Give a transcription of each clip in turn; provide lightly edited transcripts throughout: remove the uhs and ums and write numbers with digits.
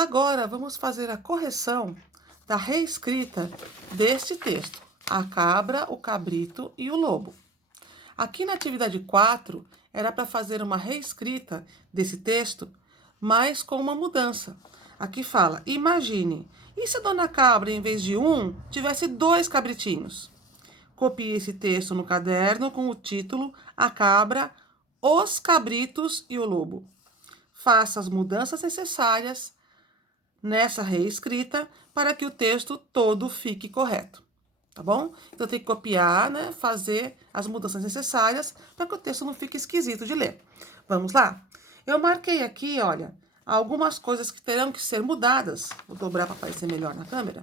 Agora, vamos fazer a correção da reescrita deste texto. A cabra, o cabrito e o lobo. Aqui na atividade 4, era para fazer uma reescrita desse texto, mas com uma mudança. Aqui fala, imagine, e se a dona cabra, em vez de um, tivesse 2 cabritinhos? Copie esse texto no caderno com o título A Cabra, os Cabritos e o Lobo. Faça as mudanças necessárias nessa reescrita para que o texto todo fique correto, tá bom? Então tem que copiar, né? Fazer as mudanças necessárias para que o texto não fique esquisito de ler. Vamos lá? Eu marquei aqui, olha, algumas coisas que terão que ser mudadas. Vou dobrar para aparecer melhor na câmera.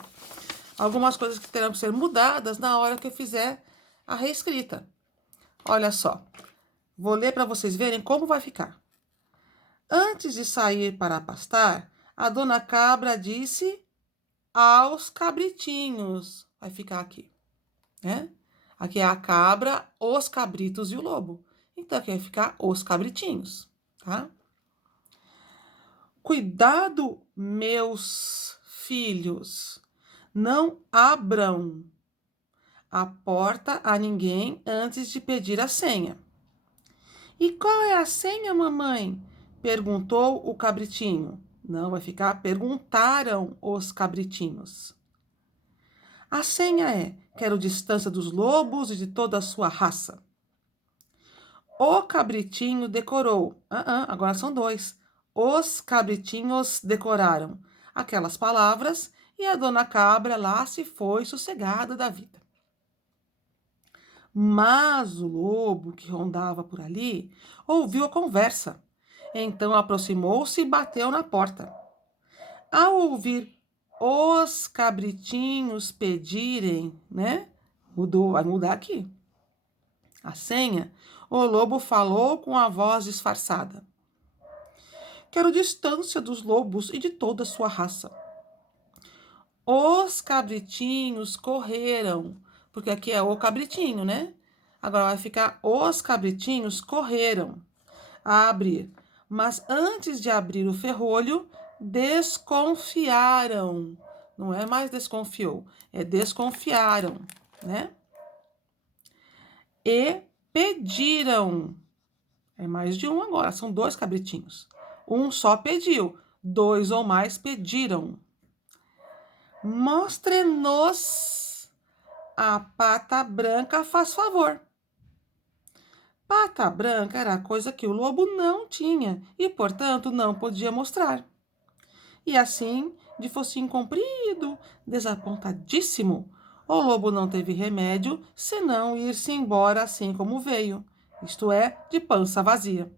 Algumas coisas que terão que ser mudadas na hora que eu fizer a reescrita. Olha só. Vou ler para vocês verem como vai ficar. Antes de sair para pastar, a dona cabra disse aos cabritinhos. Vai ficar aqui, né? Aqui é a cabra, os cabritos e o lobo. Então, aqui vai ficar os cabritinhos, tá? Cuidado, meus filhos. Não abram a porta a ninguém antes de pedir a senha. E qual é a senha, mamãe? Perguntou o cabritinho. Não, vai ficar perguntaram os cabritinhos. A senha é: quero distância dos lobos e de toda a sua raça. O cabritinho decorou. Agora são 2. Os cabritinhos decoraram aquelas palavras e a dona cabra lá se foi sossegada da vida. Mas o lobo, que rondava por ali, ouviu a conversa. Então aproximou-se e bateu na porta. Ao ouvir os cabritinhos pedirem, né? Vai mudar aqui. A senha, o lobo falou com a voz disfarçada. Quero distância dos lobos e de toda a sua raça. Os cabritinhos correram, porque aqui é o cabritinho, né? Agora vai ficar os cabritinhos correram a abrir. Mas antes de abrir o ferrolho, desconfiaram. Não é mais desconfiou, é desconfiaram, né? E pediram. É mais de um agora, são 2 cabritinhos. Um só pediu, 2 ou mais pediram. Mostre-nos a pata branca, faz favor. Pata branca era coisa que o lobo não tinha e, portanto, não podia mostrar. E assim, de focinho comprido, desapontadíssimo, o lobo não teve remédio senão ir-se embora assim como veio, isto é, de pança vazia.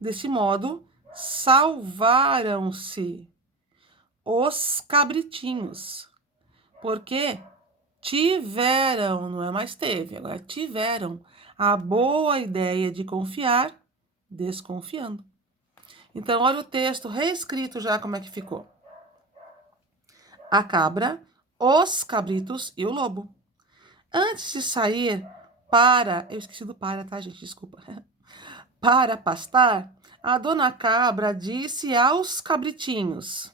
Desse modo, salvaram-se os cabritinhos, porque tiveram, não é mais teve, agora tiveram a boa ideia de confiar, desconfiando. Então, olha o texto reescrito já como é que ficou. A cabra, os cabritos e o lobo. Antes de sair para... Eu esqueci do para, tá, gente? Desculpa. Para pastar, a dona cabra disse aos cabritinhos: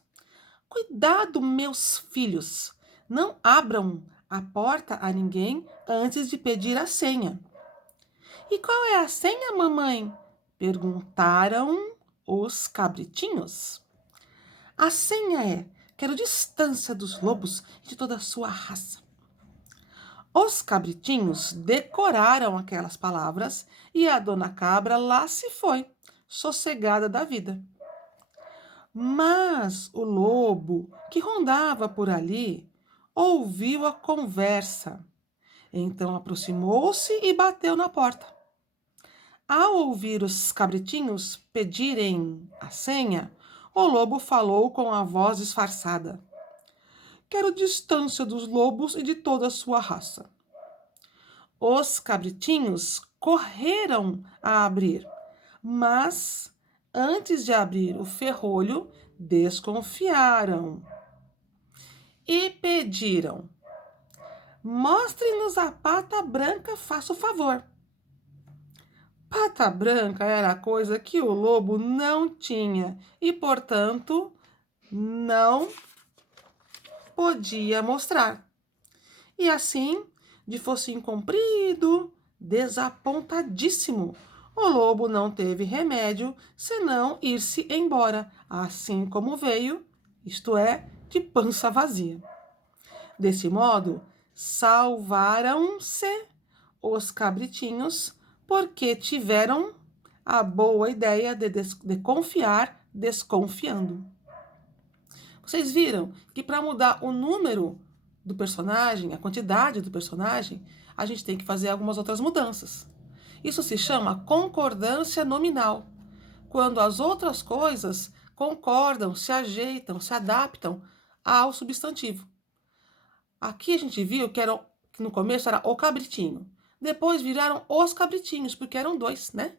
Cuidado, meus filhos. Não abram a porta a ninguém antes de pedir a senha. E qual é a senha, mamãe? Perguntaram os cabritinhos. A senha é: quero distância dos lobos e de toda a sua raça. Os cabritinhos decoraram aquelas palavras e a dona cabra lá se foi, sossegada da vida. Mas o lobo, que rondava por ali, ouviu a conversa. Então aproximou-se e bateu na porta. Ao ouvir os cabritinhos pedirem a senha, o lobo falou com a voz disfarçada. Quero distância dos lobos e de toda a sua raça. Os cabritinhos correram a abrir, mas antes de abrir o ferrolho, desconfiaram e pediram: Mostre-nos a pata branca, faça o favor. Pata branca era coisa que o lobo não tinha e, portanto, não podia mostrar. E assim, de focinho comprido, desapontadíssimo, o lobo não teve remédio senão ir-se embora, assim como veio, isto é, de pança vazia. Desse modo, salvaram-se os cabritinhos, porque tiveram a boa ideia de confiar desconfiando. Vocês viram que para mudar o número do personagem, a quantidade do personagem, a gente tem que fazer algumas outras mudanças. Isso se chama concordância nominal, quando as outras coisas concordam, se ajeitam, se adaptam ao substantivo. Aqui a gente viu que no começo era o cabritinho. Depois viraram os cabritinhos, porque eram dois, né?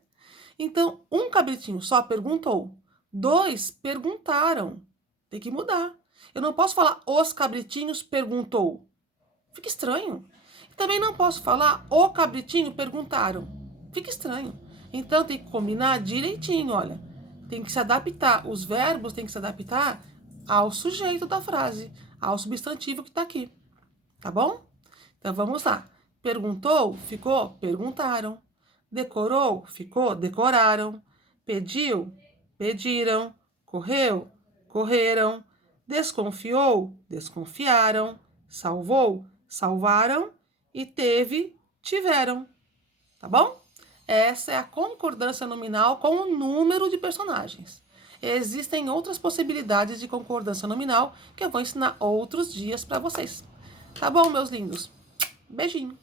Então, um cabritinho só perguntou, dois perguntaram. Tem que mudar. Eu não posso falar os cabritinhos perguntou. Fica estranho. Também não posso falar o cabritinho perguntaram. Fica estranho. Então tem que combinar direitinho, olha. Tem que se adaptar. Os verbos têm que se adaptar ao sujeito da frase, ao substantivo que está aqui. Tá bom? Então vamos lá. Perguntou, ficou, perguntaram. Decorou, ficou, decoraram. Pediu, pediram. Correu, correram. Desconfiou, desconfiaram. Salvou, salvaram. E teve, tiveram. Tá bom? Essa é a concordância nominal com o número de personagens. Existem outras possibilidades de concordância nominal que eu vou ensinar outros dias para vocês. Tá bom, meus lindos? Beijinho!